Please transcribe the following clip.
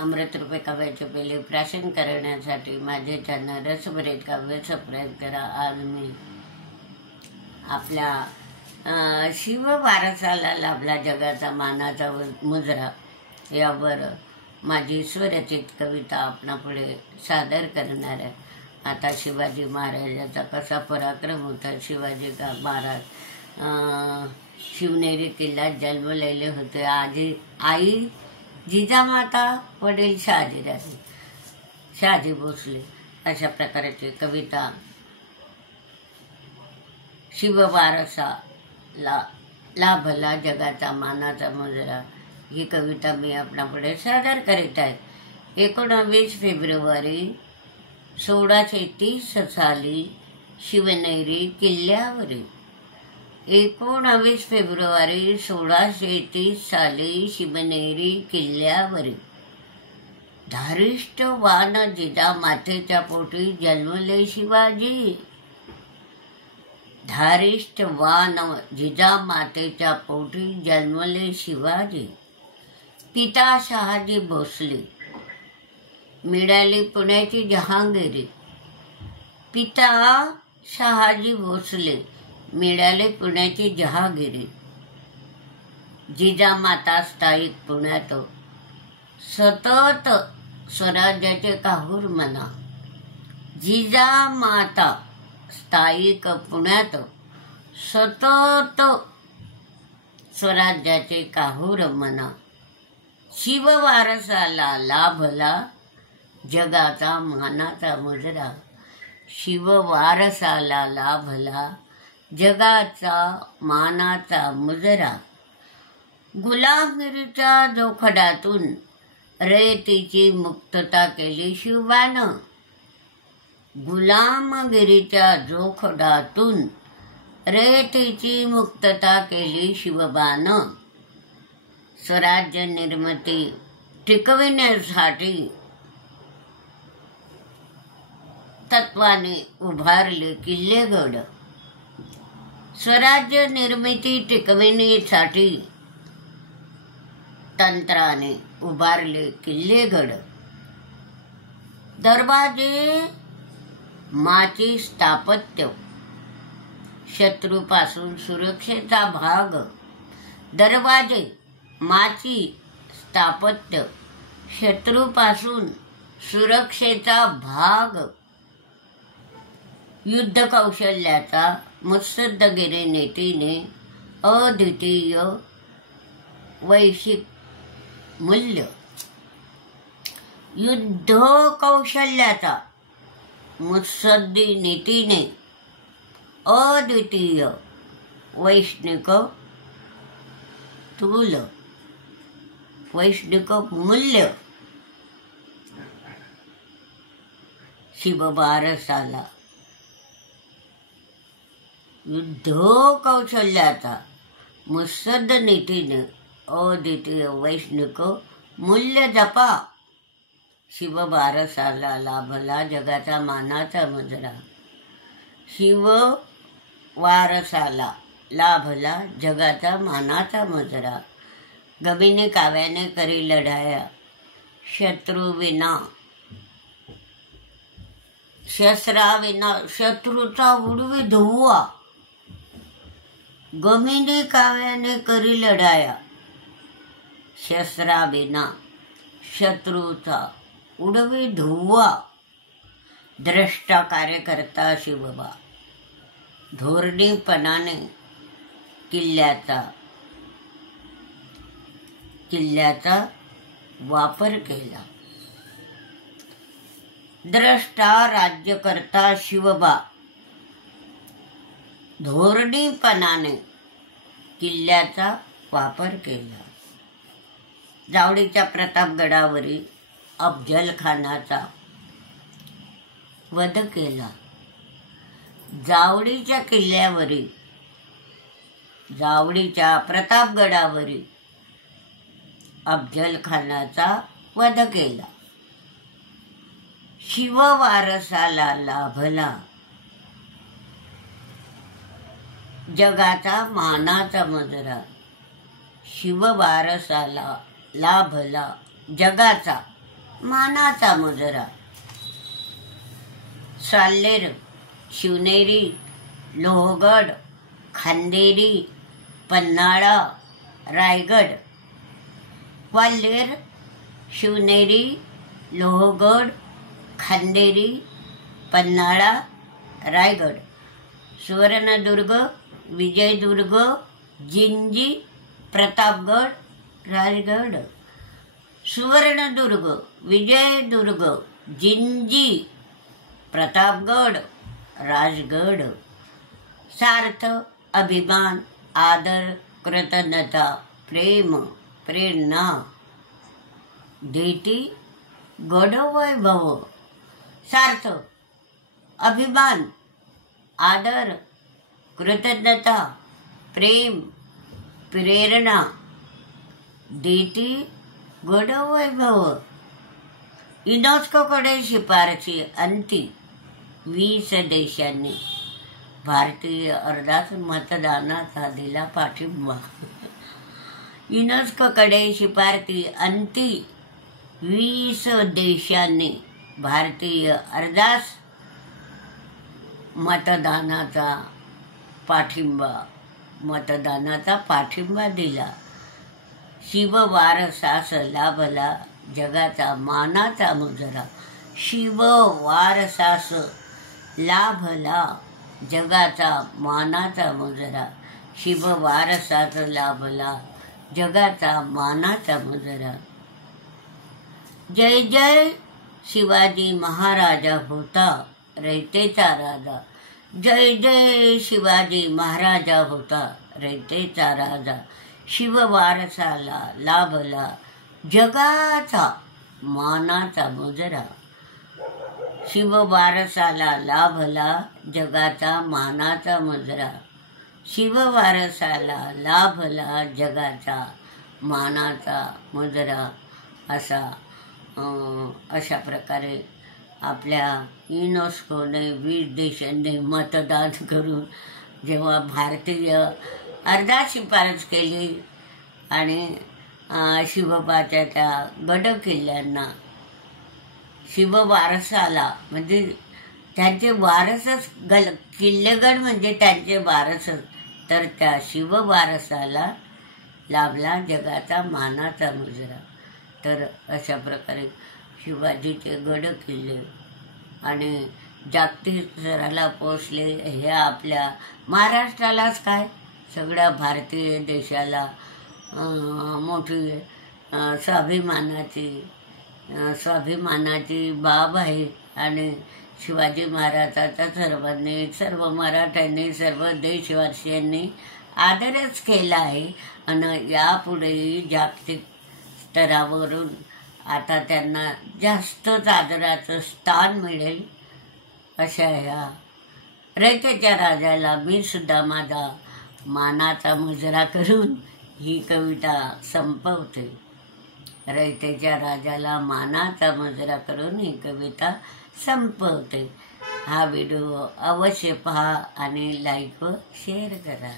अमृतरूपी काव्याचे पहिले प्राशन करण्यासाठी माझे चॅनल रसभरीत काव्य सबस्क्राईब करा। आज मी आपल्या शिव वारसाला लाभला जगाचा मानाचा मुजरा यावर माझी स्वरचित कविता आपणापुढे सादर करणार आहे। आता शिवाजी महाराजाचा कसा पराक्रम होता। शिवाजी महाराज शिवनेरी किल्ल्यात जन्मलेले होते। आई जिजामाता, वडील शहाजीराजे, शहाजी भोसले अशा प्रकारची कविता शिववारसाला लाभला जगाचा मानाचा मुजरा ही कविता मी आपणापुढे सादर करीत आहे। 19 फेब्रुवारी 1630 साली शिवनेरी किल्ल्यावरील 19 फेब्रुवारी 1630 साली शिवनेरी किल्ल्यावरील धारिष्ट वान जिजामातेच्या पोटी जन्मले शिवाजी। धारिष्ट वान जिजामातेच्या पोटी जन्मले शिवाजी। पिता शहाजी भोसले, मिळाली पुण्याची जहांगीरी। पिता शहाजी भोसले, मिळाले पुण्याची जहांगीरी। जिजामाता स्थायिक पुण्यात, सतत स्वराज्याचे काहूर मना। जिजामाता स्थायिक पुण्यात, सतत स्वराज्याचे काहूर मना। शिववारसाला लाभला जगाचा मानाचा मुजरा। शिववारसाला लाभला जगाचा मानाचा मुजरा। गुलामगिरीच्या जोखडातून रयतेची मुक्तता केली शिवबानं। गुलामगिरीच्या जोखडातून रयतेची मुक्तता केली शिवबानं। स्वराज्य निर्मिती टिकविण्यासाठी तत्वाने उभारले किल्लेगड। स्वराज्य निर्मिती टिकविण्यासाठी तंत्राने उभारले किल्लेगड। दरवाजे माची स्थापत्य, शत्रूपासून सुरक्षेचा भाग। दरवाजे माची स्थापत्य, शत्रूपासून सुरक्षेचा भाग। युद्ध कौशल्याचा मुत्सद्देगिरी नीतीने अद्वितीय वैश्विक मूल्य। युद्ध कौशल्याचा मुत्सद्दी नीतीने अद्वितीय वैश्विक तुल वैश्विक मूल्य। शिववारसाला युद्ध कौशल्याचा मुत्सद्दी नीतीने अद्वितीय वैश्विक मूल्य जपा। शिववारसाला लाभला जगाचा मानाचा मुजरा। शिववारसाला लाभला जगाचा मानाचा मुजरा। गमिनी काव्याने करी लढाया, शत्रुविना शस्त्राविना शत्रूचा उडवी धुवा। गमिनी काव्याने करी लढाया, शस्त्राविना शत्रूचा उडवी धुवा। द्रष्टा कार्यकर्ता शिवबा, धोरणीपणाने किल्ल्याचा वापर केला। द्रष्टा राज्यकर्ता शिवबा, धोरणीपणाने किल्ल्याचा वापर केला। जावळीच्या प्रतापगडावरील अफजल खानाचा वध केला। जावळीच्या प्रतापगडावरील अफजल खानाचा वध केला। शिववारसाला लाभला जगाचा मानाचा मुजरा। शिववारसाला लाभला जगाचा मानाचा मुजरा. साल्हेर, शिवनेरी, लोहगड, खांदेरी, पन्हाळा, रायगड. ग्वाल्हेर, शिवनेरी, लोहगड, खांदेरी, पन्हाळा, रायगड. सुवर्णदुर्ग, विजयदुर्ग, जिंजी, प्रतापगड, राजगड. सुवर्णदुर्ग, विजयदुर्ग, जिंजी, प्रतापगड, राजगड. सार्थ, अभिमान, आदर, कृतज्ञता, प्रेम, प्रेरणा. देती, गड वैभव. सार्थ, अभिमान, आदर, कृतज्ञता, प्रेम, प्रेरणा. देती, गड वैभव. युनेस्कोकडे शिफारसी अंती 20 देशांनी भारतीय अर्जास मतदानाचा दिला पाठिंबा. युनेस्कोकडे शिफारसी अंती 20 देशांनी भारतीय अर्जास मतदानाचा पाठिंबा दिला. शिववारसास लाभला जगाचा मानाचा मुजरा. शिववारसास लाभला जगाचा मानाचा मुजरा. शिववारसास लाभला जगाचा मानाचा मुजरा. जय जय शिवाजी महाराजा होता रयतेचा राजा. जय जय शिवाजी महाराजा होता रयतेचा राजा. शिववारसाला लाभला जगाचा मानाचा मुजरा. शिववारसाला लाभला जगाचा मानाचा मुजरा. शिववारसाला लाभला जगाचा मानाचा मुजरा. अशा प्रकारे आपल्या युनेस्कोने 20 देशांनी मतदान करून जेव्हा भारतीय अर्धा शिफारस केली आणि शिवबाच्या त्या गड किल्ल्यांना शिववारसाला म्हणजे त्यांचे वारसच किल्लेगड म्हणजे त्यांचे वारसच, तर त्या शिववारसाला लाभला जगाचा मानाचा मुजरा. तर अशा प्रकारे शिवाजीचे गड किल्ले आणि जागतिक स्तराला पोचले. हे आपल्या महाराष्ट्रालाच काय सगळ्या भारतीय देशाला मोठी स्वाभिमानाची बाब आहे. आणि शिवाजी महाराजाचा सर्व मराठ्यांनी सर्व देशवासियांनी आदरच केला आहे. आणि यापुढेही जागतिक स्तरावरून आता त्यांना जास्तच आदराचं स्थान मिळेल. अशा ह्या रयतेच्या राजाला मी सुद्धा माझा मानाचा मुजरा करून ही कविता संपवते. रयतेच्या राजाला मानाचा मुजरा करून ही कविता संपवते. हा व्हिडिओ अवश्य पहा आणि लाईक व शेअर करा.